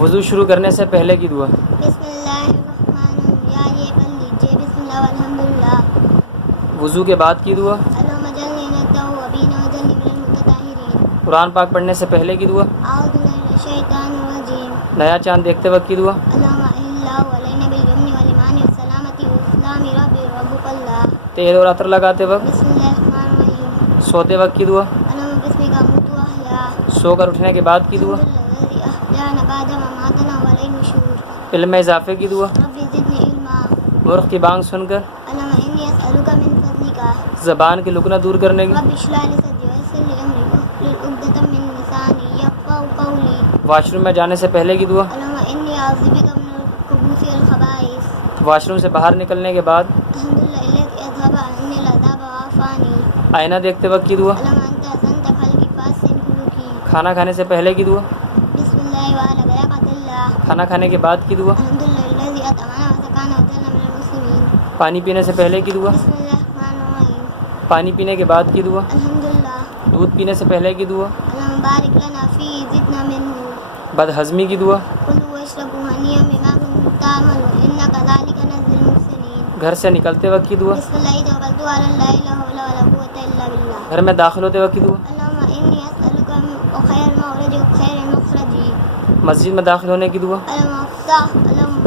وضو شروع کرنے سے پہلے کی دعا۔ بسم اللہ الرحمن الرحیم، یا یہ پڑھ لیجیے بسم اللہ والحمدللہ۔ وضو کے بعد کی دعا۔ اللہم اجعلنی من التوابین واجعلنی من المتطہرین۔ قرآن پاک پڑھنے سے پہلے کی دعا۔ اعوذ باللہ من الشیطان الرجیم۔ نیا چاند دیکھتے وقت کی دعا۔ اللہم اہل اللہ علینا بالامن والایمان والسلامتی والاسلام ربی ربک اللہ۔ تیل اور عطر لگاتے وقت۔ بسم اللہ الرحمن الرحیم۔ سوتے وقت کی دعا۔ اللہم بسمک اموت واحیا۔ سو کر اٹھنے کے بعد کی دعا۔ الحمدللہ الذی احیانا بعد ما اماتنا والیہ النشور۔ علم میں اضافے کی دعا۔ رب زدنی علما۔ مرغ کی بانگ سن کر اللہم انی اسألک من فضلک۔ زبان کی لکنہ دور کرنے کی۔ رب اشرح لی صدری ویسر لی امری واحلل عقدۃ من لسانی یفقهوا قولی۔ واش روم میں جانے سے پہلے کی دعا۔ اللہم انی اعوذ بک من الخبث والخبائث۔ واش روم سے باہر نکلنے کے بعد الحمدللہ الذی اذهب عنی العذاب وعافانی۔ آئینہ دیکھتے وقت کی دعا۔ اللہم انت احسنت خلقی فاحسن خلقی۔ کھانا کھانے سے پہلے کی دعا۔ بسم اللہ وعلی برکۃ اللہ۔ کھانا کھانے کے بعد کی دعا۔ الحمدللہ الذی اطعمنا وسقانا وجعلنا من المسلمین۔ پانی پینے سے پہلے کی دعا۔ بسم اللہ الرحمن الرحیم۔ پانی پینے کے بعد کی دعا۔ الحمدللہ۔ دودھ پینے سے پہلے کی دعا۔ اللہم بارک لنا فیہ زدنا منہ۔ بد ہضمی کی دعا۔ کلوا واشربوا ہنیئا بما کنتم تعملون انا کذلک نجزی المحسنین۔ گھر سے نکلتے وقت کی دعا۔ بسم اللہ توکلت علی اللہ لا حول ولا قوۃ الا باللہ۔ گھر میں داخل ہوتے وقت کی دعا۔ اللہم انی اسألک خیر المخرج و خیر المخرج۔ مسجد میں داخل ہونے کی دعا۔ اللہم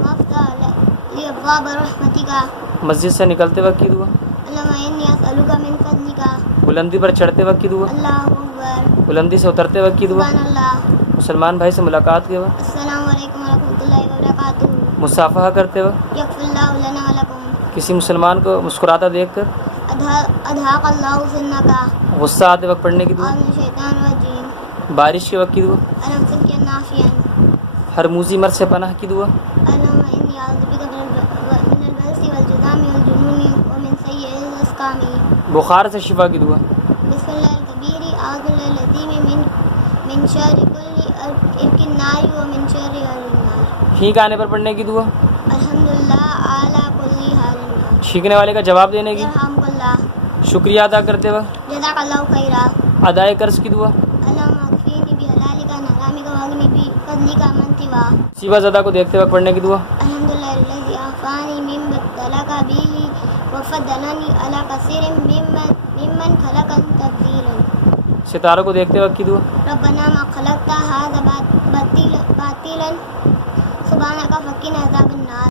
افتح لی ابواب رحمتک۔ مسجد سے نکلتے وقت کی دعا۔ اللہم انی اسألک من فضلک۔ بلندی پر چڑھتے وقت کی دعا۔ اللہ اکبر۔ بلندی سے اترتے وقت کی دعا۔ سبحان اللہ۔ مسلمان بھائی سے ملاقات کے وقت۔ السلام علیکم ورحمۃ اللہ وبرکاتہ۔ مصافحہ کرتے وقت۔ یغفر اللہ لنا ولکم۔ کسی مسلمان کو مسکراتا دیکھ کر۔ اذھاق اللہ سنک۔ غصہ آتے وقت پڑھنے کی دعا۔ اعوذ باللہ من الشیطان الرجیم۔ بارش کے وقت کی دعا۔ الم سکیا نافیا۔ ہر موذی مرض سے پناہ کی دعا۔ اللہم انی اعوذ بک من البرص والجذام والجنون ومن سیئ الاسقام۔ بخار سے شفا کی دعا۔ بسم اللہ الکبیر اعوذ باللہ العظیم من شر کل ارک النار ومن شر اہل النار۔ چھینک آنے پر پڑھنے کی دعا۔ الحمدللہ علی کل حال۔ چھینکنے والے کا جواب دینے کی۔ یرحمک اللہ۔ شکریہ ادا کرتے وقت۔ جزاک اللہ خیرا۔ ادائے قرض کی دعا۔ اللہم اکفینی بحلالک عن حرامک واغنی بفضلک عمن سواک۔ سیوا زدہ کو دیکھتے وقت پڑھنے کی دعا۔ الحمدللہ الذی عافانی مما ابتلاک بہ وفضلنی علی کثیر ممن خلق تفضیلا۔ ستاروں کو دیکھتے وقت کی دعا۔ ربنا ما خلقت ھذا باطلا سبحانک فقنا عذاب النار۔